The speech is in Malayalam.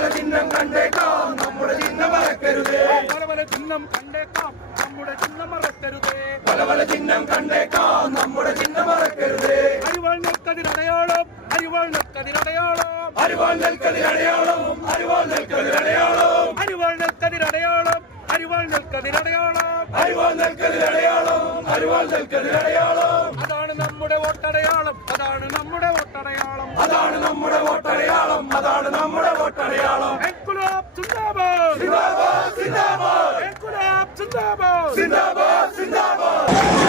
പല ചിഹ്നം കണ്ടേക്കാം നമ്മുടെ ചിഹ്നം മറക്കരുതേ പല ചിഹ്നം കണ്ടേക്കാം നമ്മുടെ ചിഹ്നം മറക്കരുതേ പല ചിഹ്നം കണ്ടേക്കാം നമ്മുടെ ചിഹ്നം മറക്കരുതേ അരിവാൾ നെൽക്കതിരടയാളം അരിവാൾ നെൽക്കതിരടയാളം അരിവാൾ നെൽക്കതിരടയാളം അരിവാൾ നെൽക്കതിരടയാളം അരിവാൾ നെൽക്കതിരടയാളം അരിവാൾ നെൽക്കതിരടയാളം അരിവാൾ നെൽക്കതിരടയാളം അരിവാൾ നെൽക്കതിരടയാളം അതാണ് നമ്മുടെ വോട്ടടയാളം അതാണ് നമ്മുടെ വോട്ടടയാളം അതാണ് നമ്മുടെ വോട്ടടയാളം അതാണ് നമ്മുടെ വോട്ടടയാളം ഇൻക്ലാബ് സിന്ദാബാദ് സിന്ദാബാദ് സിന്ദാബാദ് ഇൻക്ലാബ് സിന്ദാബാദ് സിന്ദാബാദ് സിന്ദാബാദ്